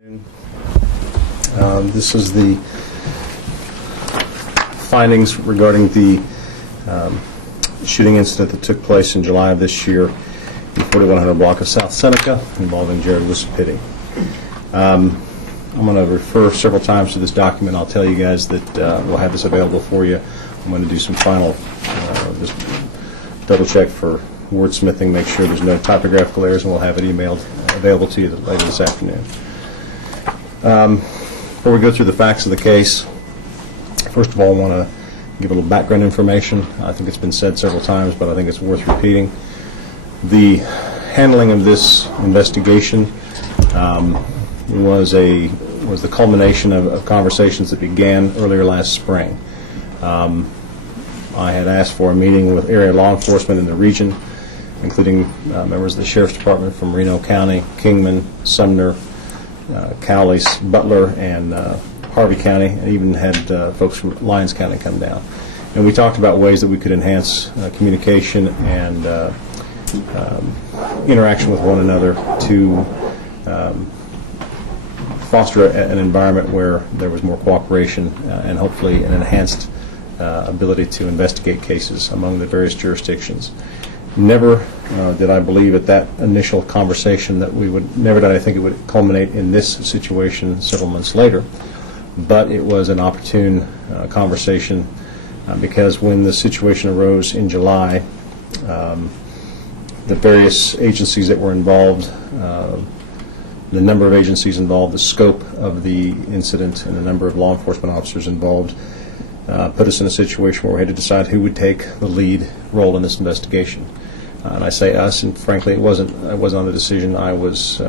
This is the findings regarding the shooting incident that took place in July of this year in 4100 block of South Seneca involving Jared Wisapiti. I'm going to refer several times to this document. I'll tell you guys that we'll have this available for you. I'm going to do some final just double check for wordsmithing, make sure there's no typographical errors, and we'll have it emailed available to you later this afternoon. Before we go through the facts of the case, first of all, I want to give a little background information. I think it's been said several times, but I think it's worth repeating. The handling of this investigation was the culmination of conversations that began earlier last spring. I had asked for a meeting with area law enforcement in the region, including members of the Sheriff's Department from Reno County, Kingman, Sumner, Cowley, Butler, and Harvey County, and even had folks from Lyons County come down. And we talked about ways that we could enhance communication and interaction with one another to foster an environment where there was more cooperation and hopefully an enhanced ability to investigate cases among the various jurisdictions. Never did I believe at that initial conversation that never did I think it would culminate in this situation several months later. But it was an opportune conversation because when the situation arose in July, the various agencies that were involved, the number of agencies involved, the scope of the incident, and the number of law enforcement officers involved put us in a situation where we had to decide who would take the lead role in this investigation. And I say us, and frankly, I wasn't on the decision I was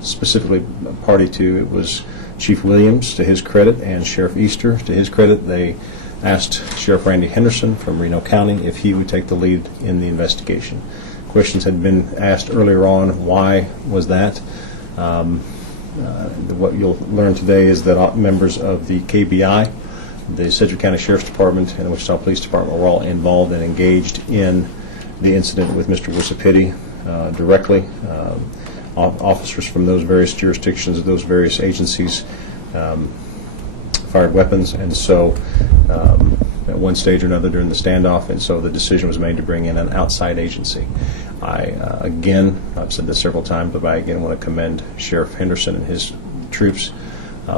specifically a party to. It was Chief Williams, to his credit, and Sheriff Easter, to his credit. They asked Sheriff Randy Henderson from Reno County if he would take the lead in the investigation. Questions had been asked earlier on. Why was that? What you'll learn today is that members of the KBI, the Sedgwick County Sheriff's Department, and the Wichita Police Department were all involved and engaged in the incident with Mr. Wisapiti directly. Officers from those various jurisdictions, those various agencies fired weapons, and so at one stage or another during the standoff, and so the decision was made to bring in an outside agency. Again, I've said this several times, but I again want to commend Sheriff Henderson and his troops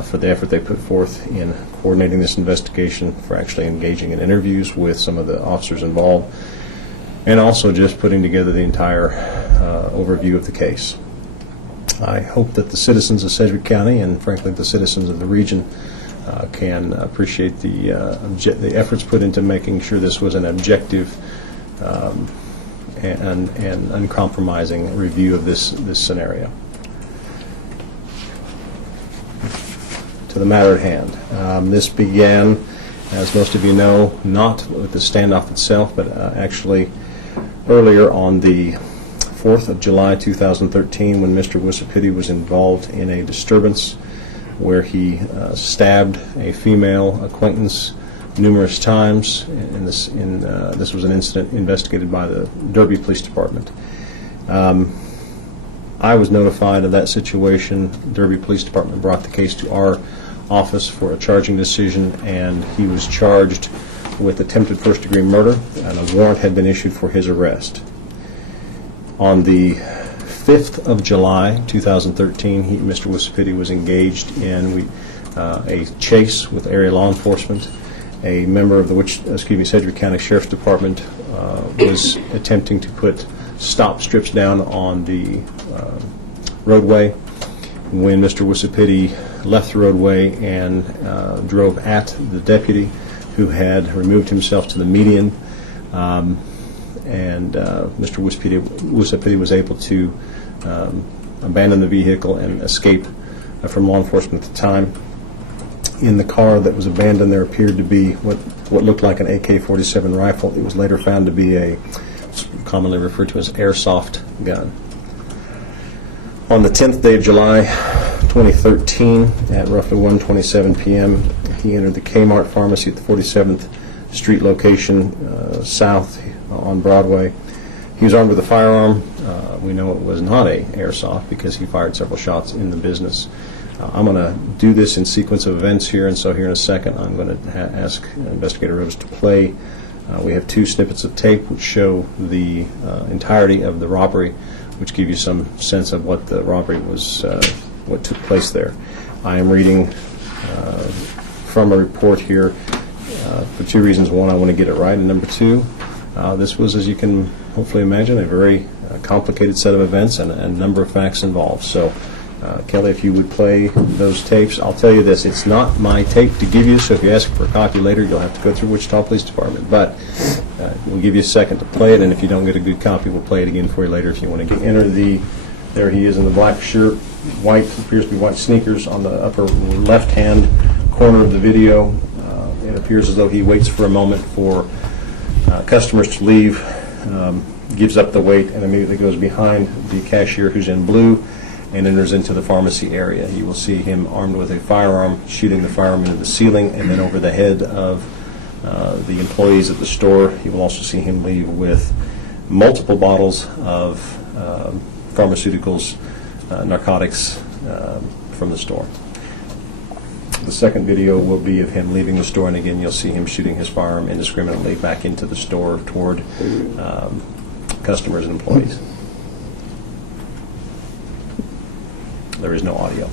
for the effort they put forth in coordinating this investigation, for actually engaging in interviews with some of the officers involved, and also just putting together the entire overview of the case. I hope that the citizens of Sedgwick County, and frankly the citizens of the region, can appreciate the efforts put into making sure this was an objective and uncompromising review of this scenario. To the matter at hand. This began, as most of you know, not with the standoff itself, but actually earlier on the 4th of July 2013, when Mr. Wisapiti was involved in a disturbance where he stabbed a female acquaintance numerous times. This was an incident investigated by the Derby Police Department. I was notified of that situation. Derby Police Department brought the case to our office for a charging decision, and he was charged with attempted first-degree murder, and a warrant had been issued for his arrest. On the 5th of July 2013, Mr. Wisapiti was engaged in a chase with area law enforcement. A member of the Sedgwick County Sheriff's Department was attempting to put stop strips down on the roadway when Mr. Wisapiti left the roadway and drove at the deputy, who had removed himself to the median, and Mr. Wisapiti was able to abandon the vehicle and escape from law enforcement at the time. In the car that was abandoned, there appeared to be what looked like an AK-47 rifle. It was later found to be what's commonly referred to as airsoft gun. On the 10th day of July 2013, at roughly 1:27 p.m., he entered the Kmart pharmacy at the 47th Street location south on Broadway. He was armed with a firearm. We know it was not a airsoft because he fired several shots in the business. I'm going to do this in sequence of events here, and so here in a second I'm going to ask Investigator Rose to play. We have 2 snippets of tape which show the entirety of the robbery, which give you some sense of what the robbery was, what took place there. I am reading from a report here for 2 reasons. One, I want to get it right, and number 2, this was, as you can hopefully imagine, a very complicated set of events and a number of facts involved. So, Kelly, if you would play those tapes. I'll tell you this, it's not my tape to give you, so if you ask for a copy later, you'll have to go through Wichita Police Department. But we'll give you a second to play it, and if you don't get a good copy, we'll play it again for you later if you want to enter the... There he is in the black shirt, white, appears to be white sneakers on the upper left-hand corner of the video. It appears as though he waits for a moment for customers to leave, gives up the wait, and immediately goes behind the cashier, who's in blue, and enters into the pharmacy area. You will see him armed with a firearm, shooting the firearm into the ceiling and then over the head of the employees at the store. You will also see him leave with multiple bottles of pharmaceuticals, narcotics from the store. The second video will be of him leaving the store, and again you'll see him shooting his firearm indiscriminately back into the store toward customers and employees. There is no audio.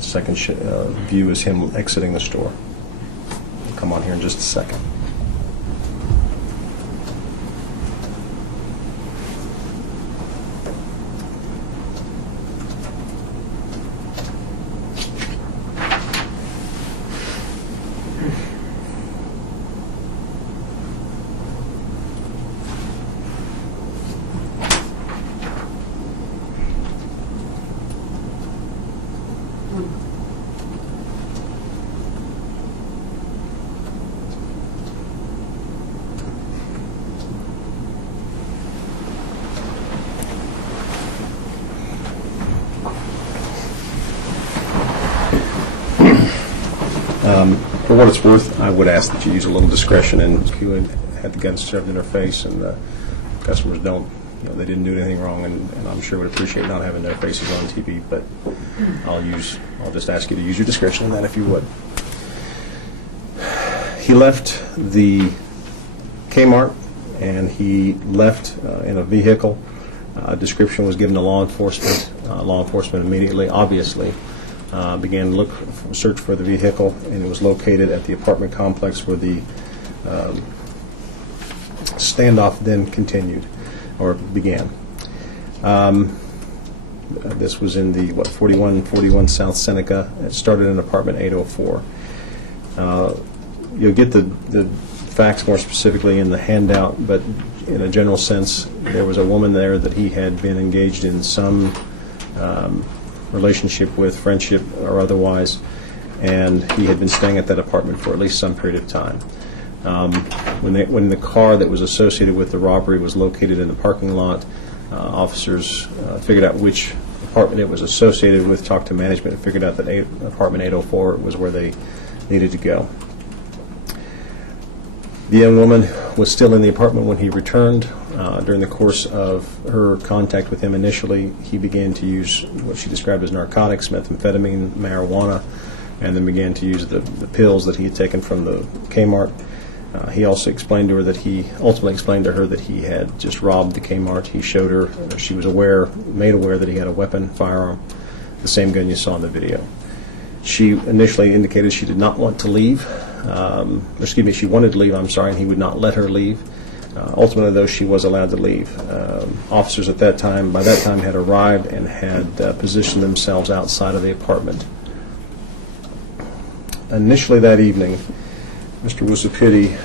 Second view is him exiting the store. We'll come on here in just a second. For what it's worth, I would ask that you use a little discretion, and if you had the gun shoved in their face and the customers don't, they didn't do anything wrong, and I'm sure would appreciate not having their faces on TV, but I'll just ask you to use your discretion on that if you would. He left the Kmart, and he left in a vehicle. A description was given to law enforcement. Law enforcement immediately, obviously, began to search for the vehicle, and it was located at the apartment complex where the standoff then continued, or began. This was in the 4141 South Seneca. It started in apartment 804. You'll get the facts more specifically in the handout, but in a general sense, there was a woman there that he had been engaged in some relationship with, friendship or otherwise, and he had been staying at that apartment for at least some period of time. When the car that was associated with the robbery was located in the parking lot, officers figured out which apartment it was associated with, talked to management, and figured out that apartment 804 was where they needed to go. The young woman was still in the apartment when he returned. During the course of her contact with him initially, he began to use what she described as narcotics, methamphetamine, marijuana, and then began to use the pills that he had taken from the Kmart. He also explained to her that he had just robbed the Kmart. He showed her, she was made aware that he had a weapon, firearm, the same gun you saw in the video. She initially indicated she did not want to leave. She wanted to leave, and he would not let her leave. Ultimately, though, she was allowed to leave. Officers by that time had arrived and had positioned themselves outside of the apartment. Initially that evening, Mr. Wusapiti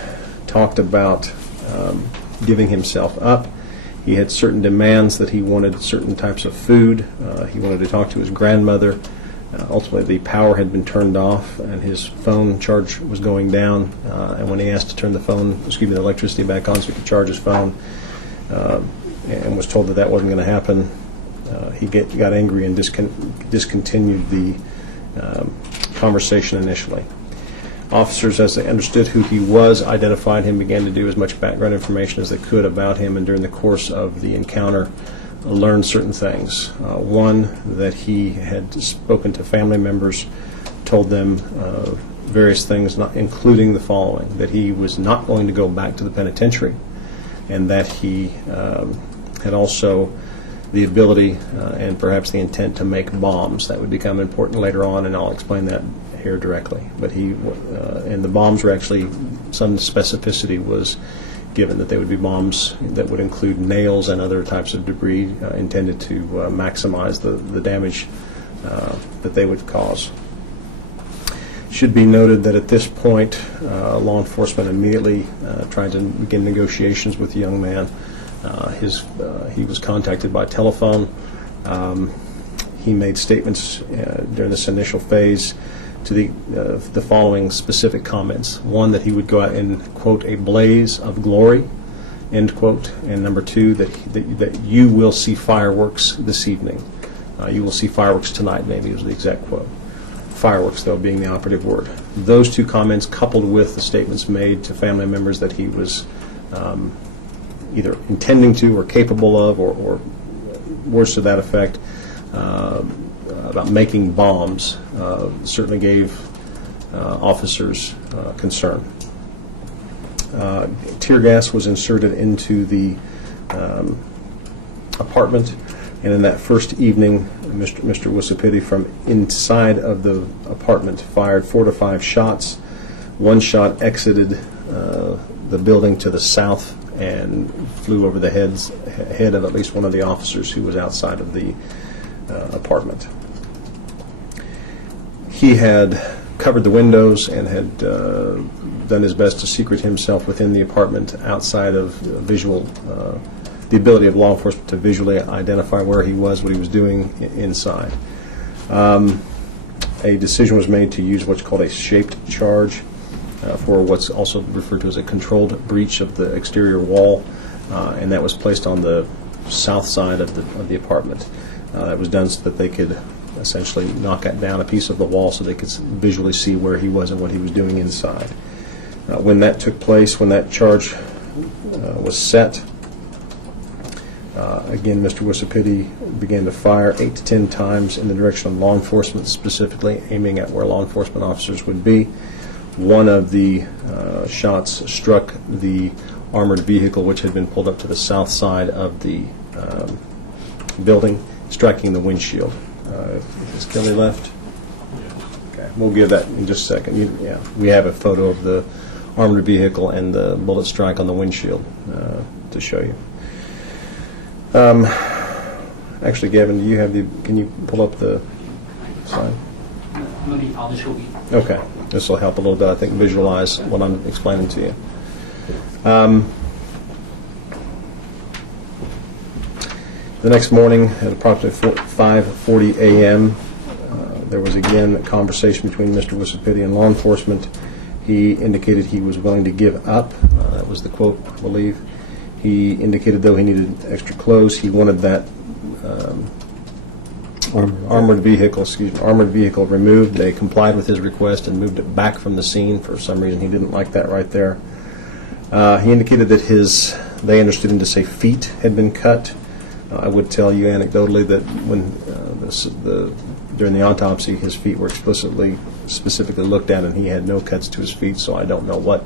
talked about giving himself up. He had certain demands that he wanted certain types of food. He wanted to talk to his grandmother. Ultimately, the power had been turned off and his phone charge was going down. And when he asked to turn the electricity back on so he could charge his phone, and was told that wasn't going to happen, he got angry and discontinued the conversation initially. Officers, as they understood who he was, identified him, began to do as much background information as they could about him, and during the course of the encounter, learned certain things. One, that he had spoken to family members, told them various things, including the following: that he was not going to go back to the penitentiary, and that he had also the ability and perhaps the intent to make bombs. That would become important later on, and I'll explain that here directly. But and the bombs were actually, some specificity was given that they would be bombs that would include nails and other types of debris intended to maximize the damage that they would cause. Should be noted that at this point, law enforcement immediately tried to begin negotiations with the young man. He was contacted by telephone. He made statements during this initial phase to the following specific comments. One, that he would go out in, quote, a blaze of glory, end quote. And number two, that you will see fireworks this evening. You will see fireworks tonight, maybe was the exact quote. Fireworks, though, being the operative word. Those two comments, coupled with the statements made to family members that he was either intending to or capable of, or words to that effect, about making bombs, certainly gave officers concern. Tear gas was inserted into the apartment, and in that first evening, Mr. Wusapiti, from inside of the apartment, fired 4 to 5 shots. One shot exited the building to the south and flew over the head of at least one of the officers who was outside of the apartment. He had covered the windows and had done his best to secret himself within the apartment outside of the ability of law enforcement to visually identify where he was, what he was doing inside. A decision was made to use what's called a shaped charge for what's also referred to as a controlled breach of the exterior wall, and that was placed on the south side of the apartment. It was done so that they could essentially knock down a piece of the wall so they could visually see where he was and what he was doing inside. When that took place, when that charge was set, again, Mr. Wusapiti began to fire 8 to 10 times in the direction of law enforcement, specifically aiming at where law enforcement officers would be. One of the shots struck the armored vehicle, which had been pulled up to the south side of the building, striking the windshield. Is Kelly left? Okay, we'll give that in just a second. We have a photo of the armored vehicle and the bullet strike on the windshield to show you. Actually, Gavin, can you pull up the slide? I'll just show you. Okay, this will help a little bit, I think, visualize what I'm explaining to you. The next morning, at approximately 5:40 a.m., there was again a conversation between Mr. Wusapiti and law enforcement. He indicated he was willing to give up. That was the quote, I believe. He indicated, though, he needed extra clothes. He wanted that armored vehicle removed. They complied with his request and moved it back from the scene. For some reason, he didn't like that right there. He indicated that they understood him to say feet had been cut. I would tell you anecdotally that when during the autopsy, his feet were specifically looked at, and he had no cuts to his feet, so I don't know what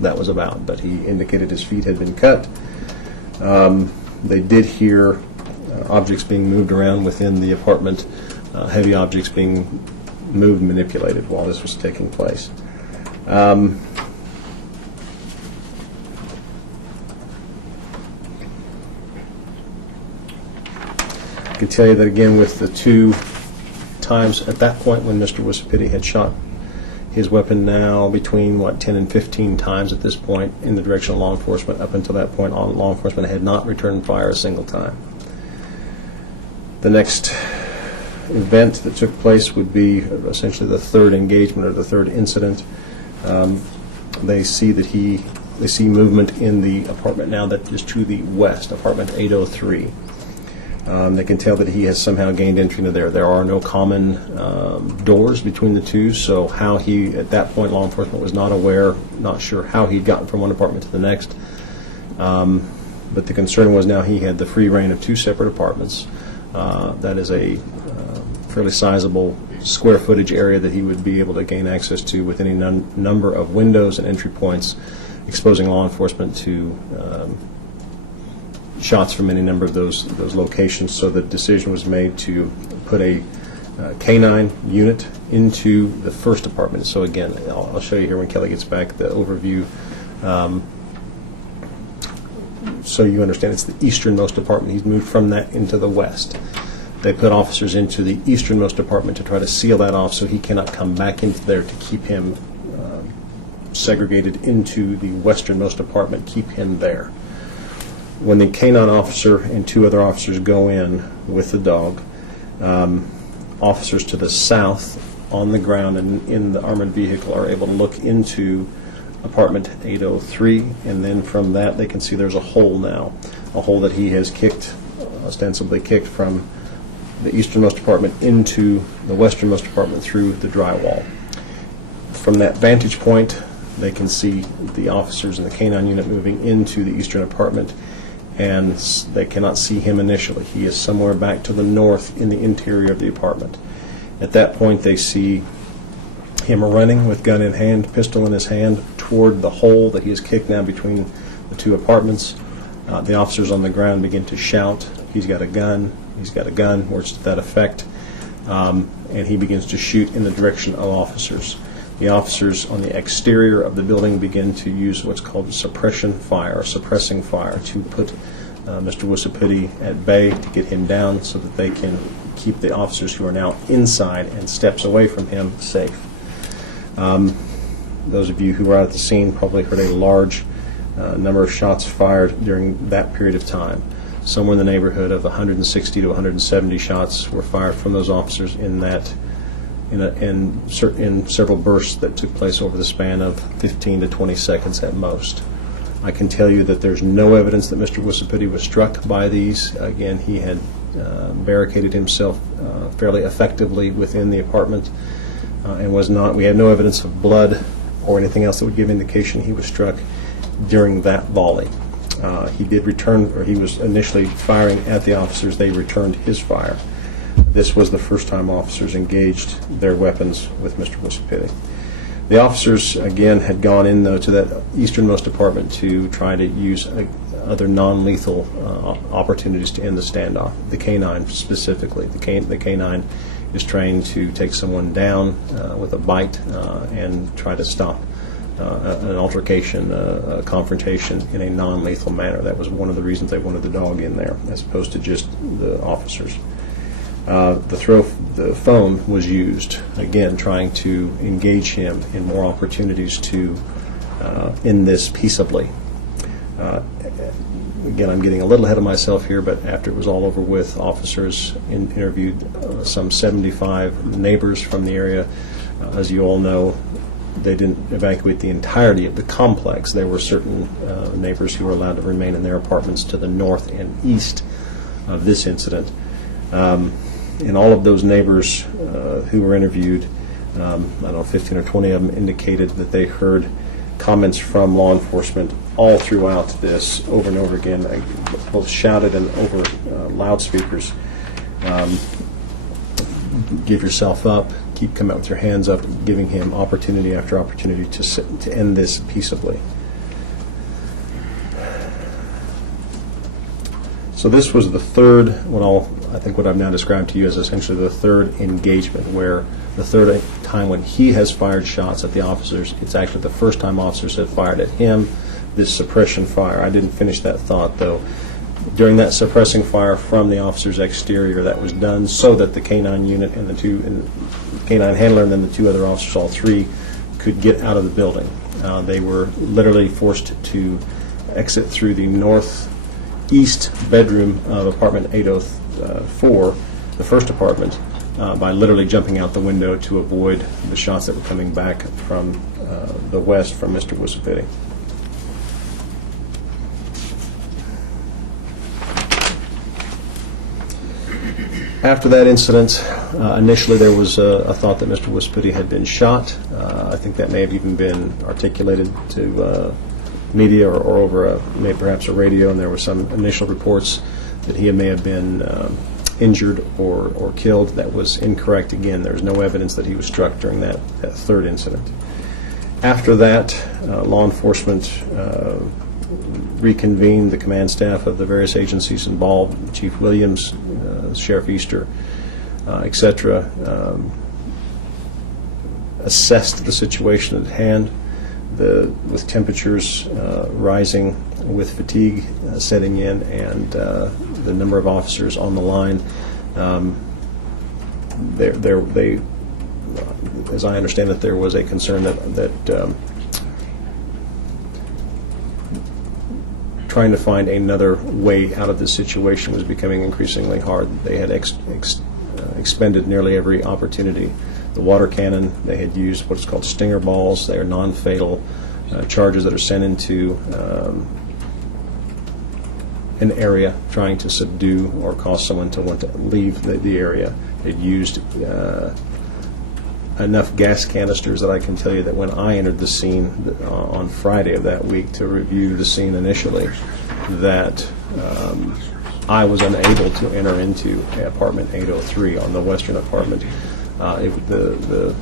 that was about, but he indicated his feet had been cut. They did hear objects being moved around within the apartment, heavy objects being moved and manipulated while this was taking place. I can tell you that again with the 2 times at that point when Mr. Wisapiti had shot his weapon, now between 10 and 15 times at this point in the direction of law enforcement. Up until that point, law enforcement had not returned fire a single time. The next event that took place would be essentially the 3rd engagement or the 3rd incident. They see movement in the apartment now that is to the west, apartment 803. They can tell that he has somehow gained entry into there. There are no common doors between the two, so how he, at that point, law enforcement was not aware, not sure how he'd gotten from one apartment to the next. But the concern was now he had the free reign of 2 separate apartments. That is a fairly sizable square footage area that he would be able to gain access to with any number of windows and entry points, exposing law enforcement to shots from any number of those locations. So the decision was made to put a K-9 unit into the first apartment. So again, I'll show you here when Kelly gets back the overview, so you understand it's the easternmost apartment. He's moved from that into the west. They put officers into the easternmost apartment to try to seal that off so he cannot come back into there, to keep him segregated into the westernmost apartment, keep him there. When the K-9 officer and 2 other officers go in with the dog, officers to the south on the ground and in the armored vehicle are able to look into apartment 803, and then from that they can see there's a hole now, a hole that he has kicked, ostensibly kicked from the easternmost apartment into the westernmost apartment through the drywall. From that vantage point, they can see the officers in the K-9 unit moving into the eastern apartment, and they cannot see him initially. He is somewhere back to the north in the interior of the apartment. At that point, they see him running with gun in hand, pistol in his hand, toward the hole that he has kicked now between the 2 apartments. The officers on the ground begin to shout, "He's got a gun, he's got a gun," words to that effect, and he begins to shoot in the direction of officers. The officers on the exterior of the building begin to use what's called suppression fire, suppressing fire, to put Mr. Wisapiti at bay, to get him down so that they can keep the officers who are now inside and steps away from him safe. Those of you who were out at the scene probably heard a large number of shots fired during that period of time. Somewhere in the neighborhood of 160 to 170 shots were fired from those officers in that, in several bursts that took place over the span of 15 to 20 seconds at most. I can tell you that there's no evidence that Mr. Wisapiti was struck by these. Again, he had barricaded himself fairly effectively within the apartment and was not. We had no evidence of blood or anything else that would give indication he was struck during that volley. He did return, or he was initially firing at the officers. They returned his fire. This was the first time officers engaged their weapons with Mr. Wisapiti. The officers, again, had gone in, though, to that easternmost apartment to try to use other non-lethal opportunities to end the standoff. The K-9 specifically. The K-9 is trained to take someone down with a bite and try to stop an altercation, a confrontation in a non-lethal manner. That was one of the reasons they wanted the dog in there, as opposed to just the officers. The phone was used, again, trying to engage him in more opportunities to end this peaceably. Again, I'm getting a little ahead of myself here, but after it was all over with, officers interviewed some 75 neighbors from the area. As you all know, they didn't evacuate the entirety of the complex. There were certain neighbors who were allowed to remain in their apartments to the north and east of this incident. And all of those neighbors who were interviewed, I don't know, 15 or 20 of them indicated that they heard comments from law enforcement all throughout this, over and over again, both shouted and over loudspeakers. Give yourself up, keep coming out with your hands up, giving him opportunity after opportunity to end this peaceably. So this was the third, I think what I've now described to you is essentially the third engagement, where the third time when he has fired shots at the officers, it's actually the first time officers have fired at him, this suppression fire. I didn't finish that thought, though. During that suppressing fire from the officer's exterior, that was done so that the K-9 unit and the K-9 handler and then the two other officers, all three, could get out of the building. They were literally forced to exit through the northeast bedroom of apartment 804, the first apartment, by literally jumping out the window to avoid the shots that were coming back from the west from Mr. Wissapitti. After that incident, initially there was a thought that Mr. Wissapitti had been shot. I think that may have even been articulated to media or over maybe perhaps a radio, and there were some initial reports that he may have been injured or killed. That was incorrect. Again, there's no evidence that he was struck during that third incident. After that, law enforcement reconvened the command staff of the various agencies involved, Chief Williams, Sheriff Easter, etc., assessed the situation at hand, with temperatures rising, with fatigue setting in, and the number of officers on the line. They, as I understand it, there was a concern that trying to find another way out of this situation was becoming increasingly hard. They had expended nearly every opportunity. The water cannon, they had used what's called stinger balls. They are non-fatal charges that are sent into an area trying to subdue or cause someone to want to leave the area. They'd used enough gas canisters that I can tell you that when I entered the scene on Friday of that week to review the scene initially, that I was unable to enter into apartment 803 on the western apartment. The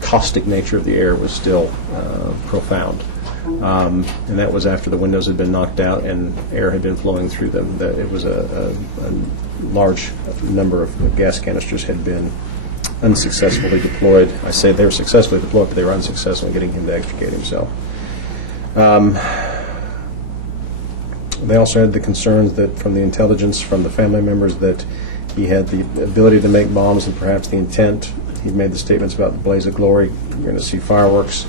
caustic nature of the air was still profound. And that was after the windows had been knocked out and air had been flowing through them. That it was a large number of gas canisters had been unsuccessfully deployed. I say they were successfully deployed, but they were unsuccessful in getting him to extricate himself. They also had the concerns that from the intelligence from the family members that he had the ability to make bombs and perhaps the intent. He made the statements about the blaze of glory. You're going to see fireworks.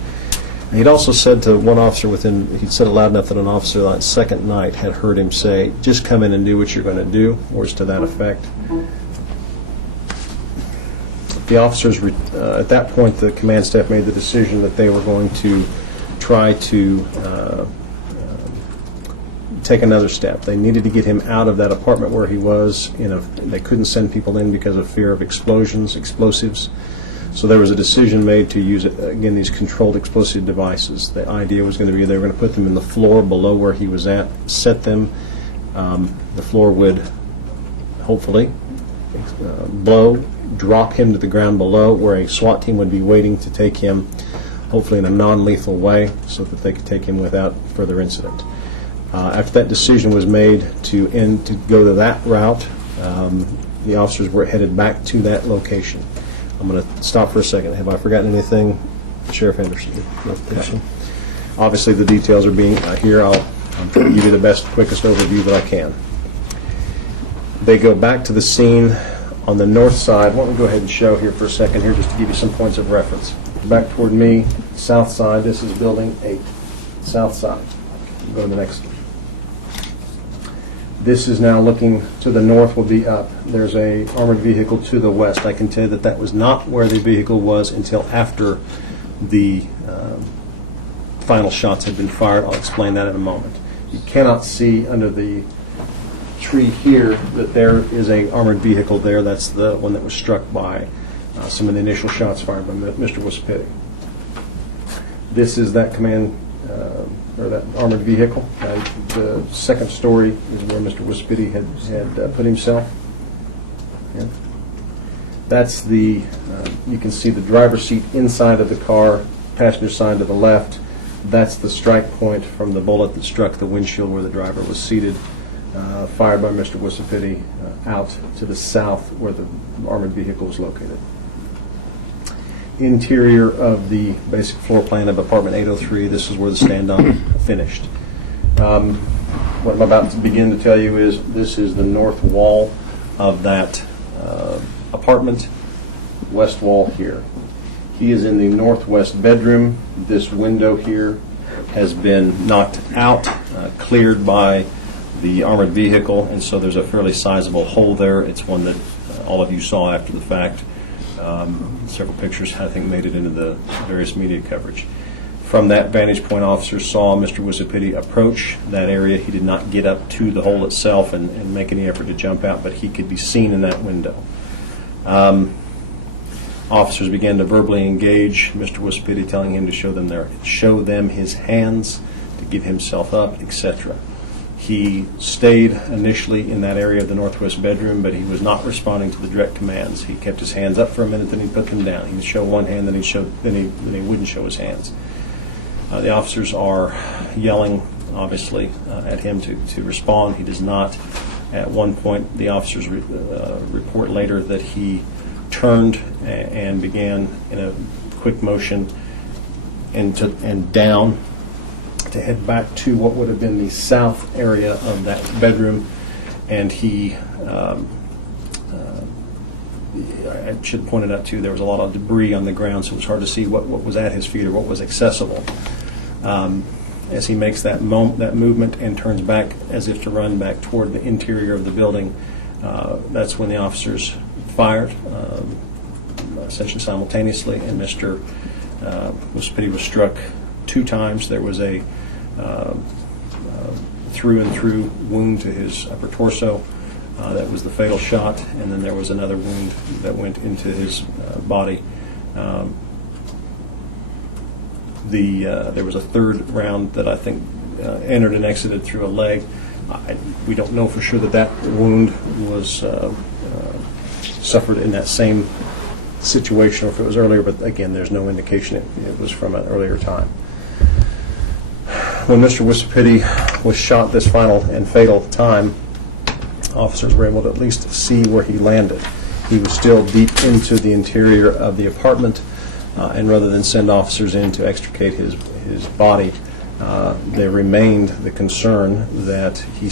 And he'd also said to one officer he'd said it loud enough that an officer that second night had heard him say, "Just come in and do what you're going to do," words to that effect. The officers, at that point, the command staff made the decision that they were going to try to take another step. They needed to get him out of that apartment where he was. They couldn't send people in because of fear of explosions, explosives. So there was a decision made to use, again, these controlled explosive devices. The idea was going to be they were going to put them in the floor below where he was at, set them. The floor would hopefully blow, drop him to the ground below where a SWAT team would be waiting to take him, hopefully in a non-lethal way, so that they could take him without further incident. After that decision was made to go to that route, the officers were headed back to that location. I'm going to stop for a second. Have I forgotten anything, Sheriff Anderson? No. Obviously, the details are being here. I'll give you the best, quickest overview that I can. They go back to the scene on the north side. Why don't we go ahead and show here for a second here just to give you some points of reference. Back toward me, south side. This is building 8, south side. Go to the next one. This is now looking to the north, will be up. There's a armored vehicle to the west. I can tell you that that was not where the vehicle was until after the final shots had been fired. I'll explain that in a moment. You cannot see under the tree here that there is a armored vehicle there. That's the one that was struck by some of the initial shots fired by Mr. Wissapitti. This is that command or that armored vehicle. The second story is where Mr. Wissapitti had put himself. Yeah. That's the, you can see the driver's seat inside of the car, passenger side to the left. That's the strike point from the bullet that struck the windshield where the driver was seated, fired by Mr. Wisapiti out to the south where the armored vehicle was located. Interior of the basic floor plan of apartment 803, this is where the standoff finished. What I'm about to begin to tell you is this is the north wall of that apartment, west wall here. He is in the northwest bedroom. This window here has been knocked out, cleared by the armored vehicle, and so there's a fairly sizable hole there. It's one that all of you saw after the fact. Several pictures, I think, made it into the various media coverage. From that vantage point, officers saw Mr. Wisapiti approach that area. He did not get up to the hole itself and make any effort to jump out, but he could be seen in that window. Officers began to verbally engage Mr. Wisapiti, telling him to show them his hands, to give himself up, etc. He stayed initially in that area of the northwest bedroom, but he was not responding to the direct commands. He kept his hands up for a minute, then he'd put them down. He'd show one hand, then he wouldn't show his hands. The officers are yelling, obviously, at him to respond. He does not. At one point, the officers report later that he turned and began in a quick motion and down to head back to what would have been the south area of that bedroom, and he I should point it out too, there was a lot of debris on the ground, so it was hard to see what was at his feet or what was accessible. As he makes that movement and turns back as if to run back toward the interior of the building, that's when the officers fired, essentially simultaneously, and Mr. Wisapiti was struck 2 times. There was a through-and-through wound to his upper torso. That was the fatal shot, and then there was another wound that went into his body. There was a third round that I think entered and exited through a leg. We don't know for sure that wound was suffered in that same situation or if it was earlier, but again, there's no indication it was from an earlier time. When Mr. Wisapiti was shot this final and fatal time, officers were able to at least see where he landed. He was still deep into the interior of the apartment, and rather than send officers in to extricate his body, there remained the concern that he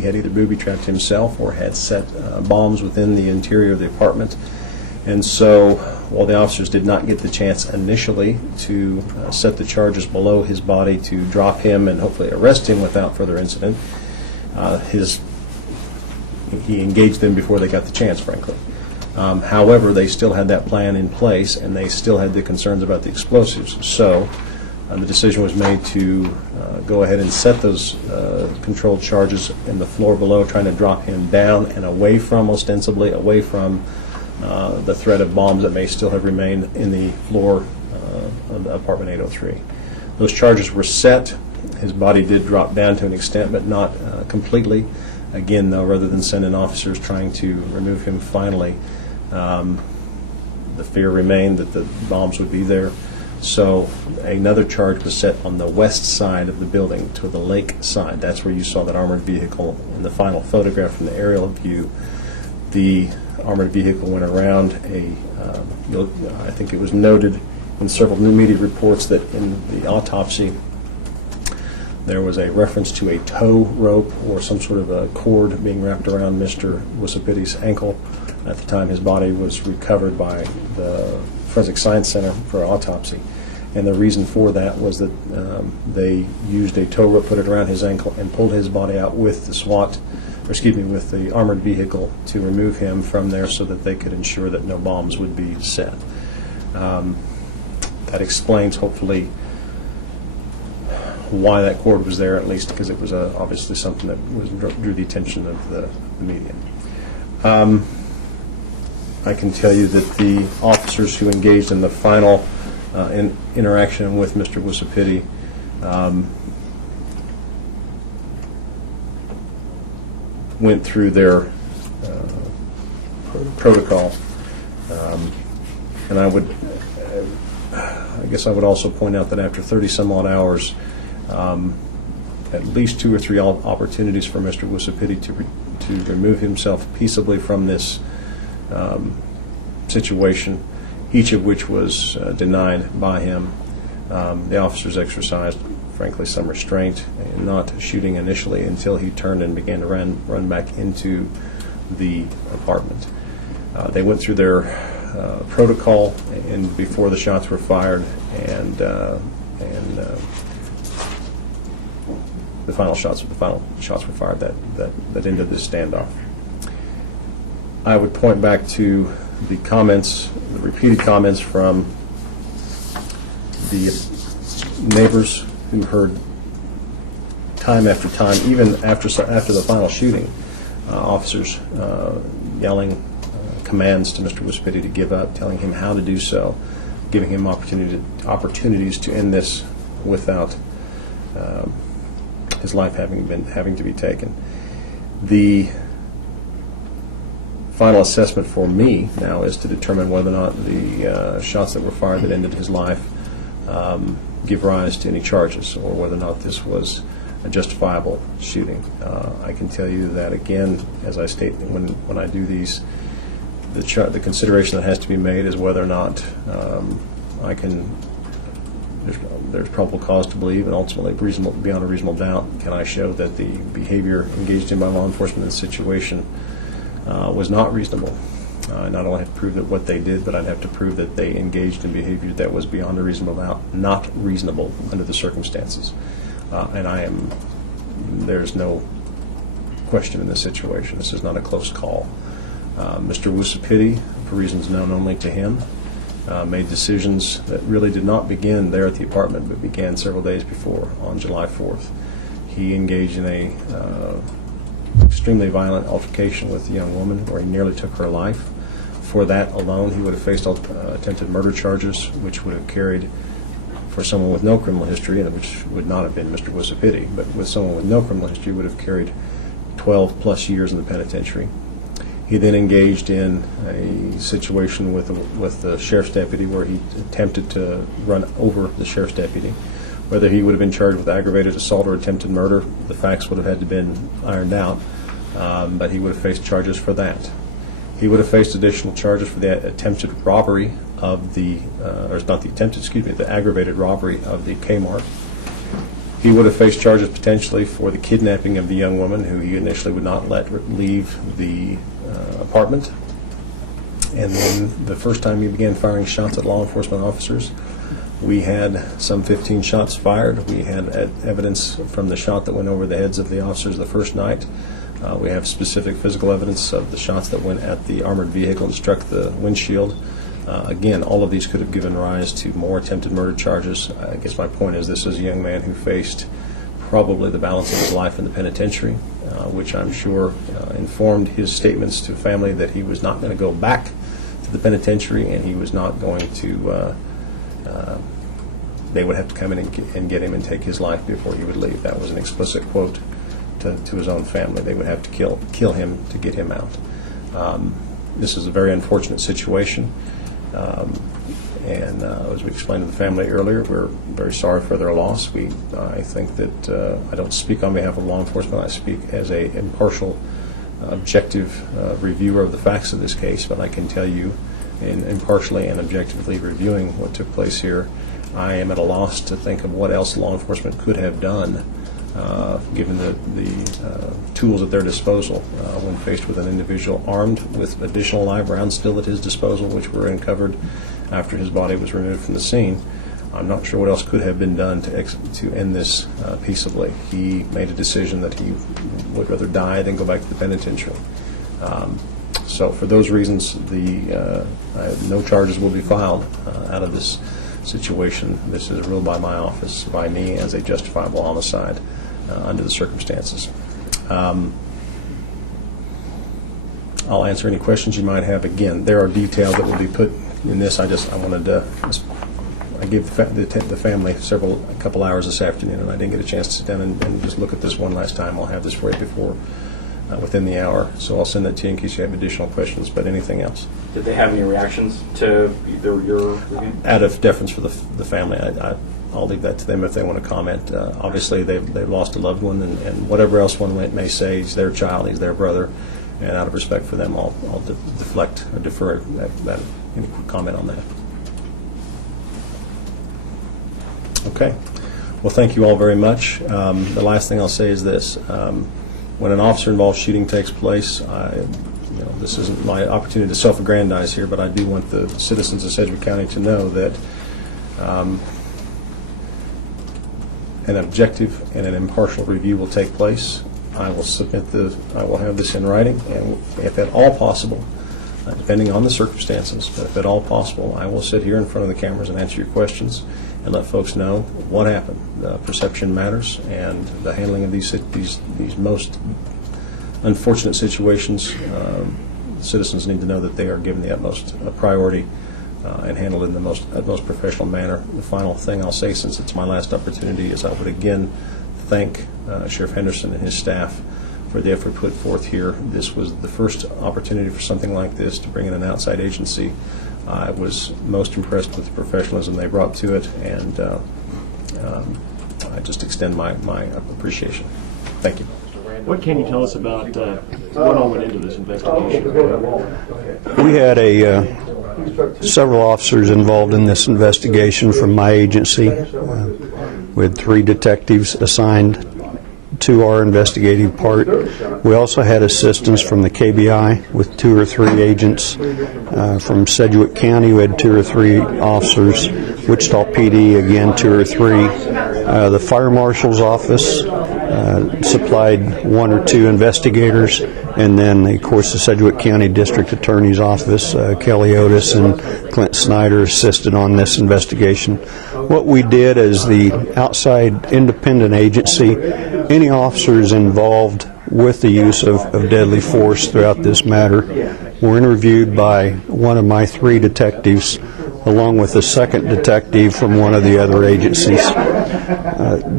had either booby-trapped himself or had set bombs within the interior of the apartment. And so, while the officers did not get the chance initially to set the charges below his body to drop him and hopefully arrest him without further incident, he engaged them before they got the chance, frankly. However, they still had that plan in place, and they still had the concerns about the explosives. So the decision was made to go ahead and set those controlled charges in the floor below, trying to drop him down and ostensibly away from the threat of bombs that may still have remained in the floor of the apartment 803. Those charges were set. His body did drop down to an extent, but not completely. Again, though, rather than send in officers trying to remove him finally, the fear remained that the bombs would be there. So another charge was set on the west side of the building to the lake side. That's where you saw that armored vehicle in the final photograph from the aerial view. The armored vehicle went around I think it was noted in several new media reports that in the autopsy there was a reference to a tow rope or some sort of a cord being wrapped around Mr. Wisapiti's ankle. At the time, his body was recovered by the Forensic Science Center for autopsy. And the reason for that was that they used a tow rope, put it around his ankle, and pulled his body out with with the armored vehicle to remove him from there so that they could ensure that no bombs would be set. That explains, hopefully, why that cord was there, at least because it was obviously something that drew the attention of the media. I can tell you that the officers who engaged in the final interaction with Mr. Wisapiti went through their protocol, and I guess I would also point out that after 30-some-odd hours, at least 2 or 3 opportunities for Mr. Wusapiti to remove himself peaceably from this situation, each of which was denied by him. The officers exercised, frankly, some restraint in not shooting initially until he turned and began to run back into the apartment. They went through their protocol and before the shots were fired, and the final shots were fired that ended this standoff. I would point back to the comments, the repeated comments from the neighbors who heard time after time, even after the final shooting, officers yelling commands to Mr. Wusapiti to give up, telling him how to do so, giving him opportunities to end this without his life having to be taken. The final assessment for me now is to determine whether or not the shots that were fired that ended his life give rise to any charges, or whether or not this was a justifiable shooting. I can tell you that, again, as I state when I do these, the consideration that has to be made is whether or not there's probable cause to believe, and ultimately beyond a reasonable doubt, can I show that the behavior engaged in by law enforcement in this situation was not reasonable. Not only have to prove that what they did, but I'd have to prove that they engaged in behavior that was beyond a reasonable doubt not reasonable under the circumstances. And there's no question in this situation. This is not a close call. Mr. Wusapiti, for reasons known only to him, made decisions that really did not begin there at the apartment, but began several days before, on July 4th. He engaged in a extremely violent altercation with a young woman where he nearly took her life. For that alone, he would have faced attempted murder charges, which would have carried, for someone with no criminal history, and which would not have been Mr. Wusapiti, but with someone with no criminal history, would have carried 12-plus years in the penitentiary. He then engaged in a situation with the sheriff's deputy where he attempted to run over the sheriff's deputy. Whether he would have been charged with aggravated assault or attempted murder, the facts would have had to been ironed out, but he would have faced charges for that. He would have faced additional charges for the attempted robbery of the aggravated robbery of the Kmart. He would have faced charges potentially for the kidnapping of the young woman who he initially would not let leave the apartment. And then the first time he began firing shots at law enforcement officers, we had some 15 shots fired. We had evidence from the shot that went over the heads of the officers the first night. We have specific physical evidence of the shots that went at the armored vehicle and struck the windshield. Again, all of these could have given rise to more attempted murder charges. I guess my point is this is a young man who faced probably the balance of his life in the penitentiary, which I'm sure informed his statements to family that he was not going to go back to the penitentiary, and he was not going to they would have to come in and get him and take his life before he would leave. That was an explicit quote to his own family. They would have to kill him to get him out. This is a very unfortunate situation, and as we explained to the family earlier, we're very sorry for their loss. I think that I don't speak on behalf of law enforcement. I speak as an impartial, objective reviewer of the facts of this case, but I can tell you, in impartially and objectively reviewing what took place here, I am at a loss to think of what else law enforcement could have done, given the tools at their disposal when faced with an individual armed with additional live rounds still at his disposal, which were uncovered after his body was removed from the scene. I'm not sure what else could have been done to end this peaceably. He made a decision that he would rather die than go back to the penitentiary. So for those reasons, no charges will be filed out of this situation. This is ruled by my office, by me, as a justifiable homicide under the circumstances. I'll answer any questions you might have. Again, there are details that will be put in this. I gave the family a couple hours this afternoon, and I didn't get a chance to sit down and just look at this one last time. I'll have this for you within the hour, so I'll send that to you in case you have additional questions. But anything else? Did they have any reactions to either your review? Out of deference for the the family. I'll leave that to them if they want to comment. Obviously, they've lost a loved one, and whatever else one may say, he's their child, he's their brother, and out of respect for them, I'll deflect or defer that any comment on that. Okay. Well, thank you all very much. The last thing I'll say is this. When an officer-involved shooting takes place, this isn't my opportunity to self-aggrandize here, but I do want the citizens of Sedgwick County to know that an objective and an impartial review will take place. I will have this in writing, and if at all possible, depending on the circumstances, but if at all possible, I will sit here in front of the cameras and answer your questions and let folks know what happened. Perception matters, and the handling of these most unfortunate situations, citizens need to know that they are given the utmost priority and handled in the utmost professional manner. The final thing I'll say, since it's my last opportunity, is I would again thank Sheriff Henderson and his staff for the effort put forth here. This was the first opportunity for something like this, to bring in an outside agency. I was most impressed with the professionalism they brought to it, and I just extend my appreciation. Thank you. What can you tell us about what all went into this investigation? We had several officers involved in this investigation from my agency. We had 3 detectives assigned to our investigative part. We also had assistance from the KBI with 2 or 3 agents. From Sedgwick County, we had 2 or 3 officers. Wichita PD, again, 2 or 3. The Fire Marshal's office supplied 1 or 2 investigators, and then, of course, the Sedgwick County District Attorney's Office, Kelly Otis and Clint Snyder, assisted on this investigation. What we did as the outside independent agency, any officers involved with the use of deadly force throughout this matter were interviewed by one of my 3 detectives, along with a second detective from one of the other agencies.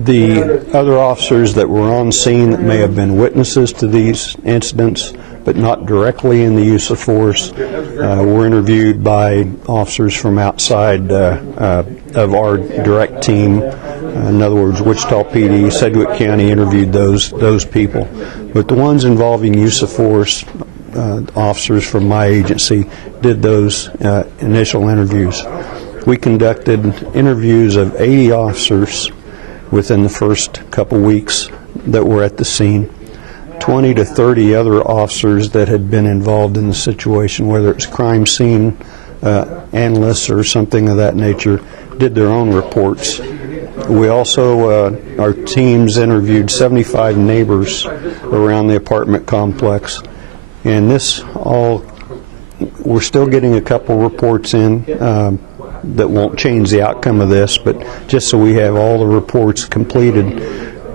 The other officers that were on scene that may have been witnesses to these incidents, but not directly in the use of force, were interviewed by officers from outside of our direct team. In other words, Wichita PD, Sedgwick County interviewed those people. But the ones involving use of force, officers from my agency did those initial interviews. We conducted interviews of 80 officers within the first couple weeks that were at the scene. 20 to 30 other officers that had been involved in the situation, whether it's crime scene analysts or something of that nature, did their own reports. We also, our teams interviewed 75 neighbors around the apartment complex. And this all, we're still getting a couple reports in that won't change the outcome of this, but just so we have all the reports completed,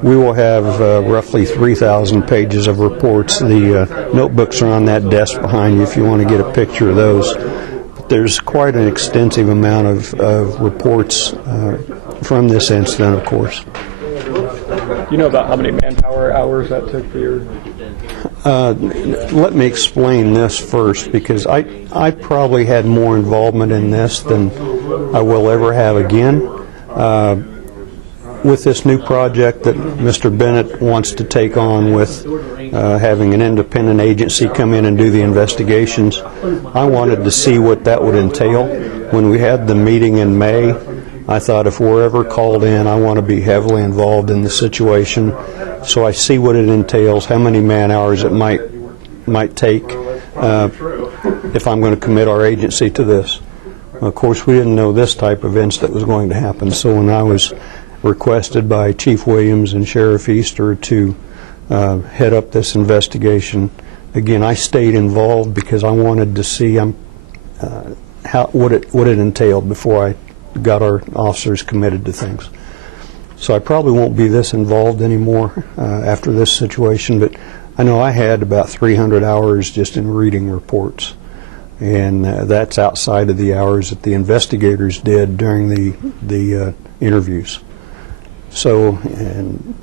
we will have roughly 3,000 pages of reports. The notebooks are on that desk behind you if you want to get a picture of those. But there's quite an extensive amount of reports from this incident, of course. Do you know about how many manpower hours that took for your... Let me explain this first, because I probably had more involvement in this than I will ever have again. With this new project that Mr. Bennett wants to take on with having an independent agency come in and do the investigations, I wanted to see what that would entail. When we had the meeting in May, I thought if we're ever called in, I want to be heavily involved in the situation, so I see what it entails, how many man hours it might take if I'm going to commit our agency to this. Of course, we didn't know this type of incident was going to happen, so when I was requested by Chief Williams and Sheriff Easter to head up this investigation, again, I stayed involved because I wanted to see what it entailed before I got our officers committed to things. So I probably won't be this involved anymore after this situation, but I know I had about 300 hours just in reading reports, and that's outside of the hours that the investigators did during the interviews. So, and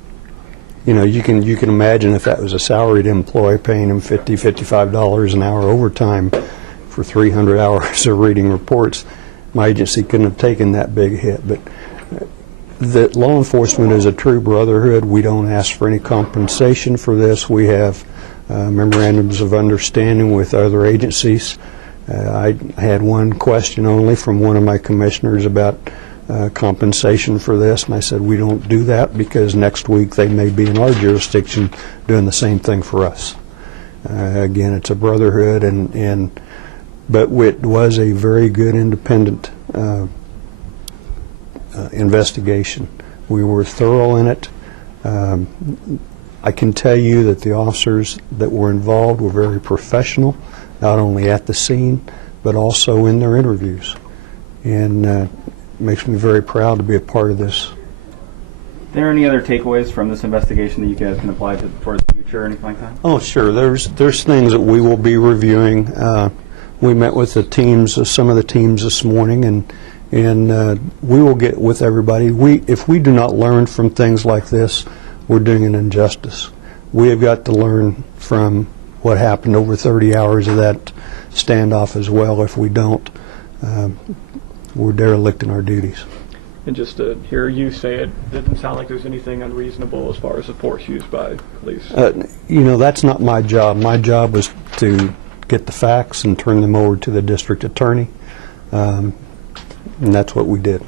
you know, you can imagine if that was a salaried employee paying him $50, $55 an hour overtime for 300 hours of reading reports, my agency couldn't have taken that big a hit. But that law enforcement is a true brotherhood. We don't ask for any compensation for this. We have memorandums of understanding with other agencies. I had one question only from one of my commissioners about compensation for this, and I said we don't do that because next week they may be in our jurisdiction doing the same thing for us. Again, it's a brotherhood, but it was a very good independent investigation. We were thorough in it. I can tell you that the officers that were involved were very professional, not only at the scene, but also in their interviews. And makes me very proud to be a part of this. Are there any other takeaways from this investigation that you guys can apply towards the future or anything like that? Oh, sure. There's things that we will be reviewing. We met with the teams, some of the teams this morning, and we will get with everybody. If we do not learn from things like this, we're doing an injustice. We have got to learn from what happened over 30 hours of that standoff as well. If we don't, we're derelict in our duties. And just to hear you say it, doesn't sound like there's anything unreasonable as far as the force used by police. That's not my job. My job was to get the facts and turn them over to the district attorney, and that's what we did.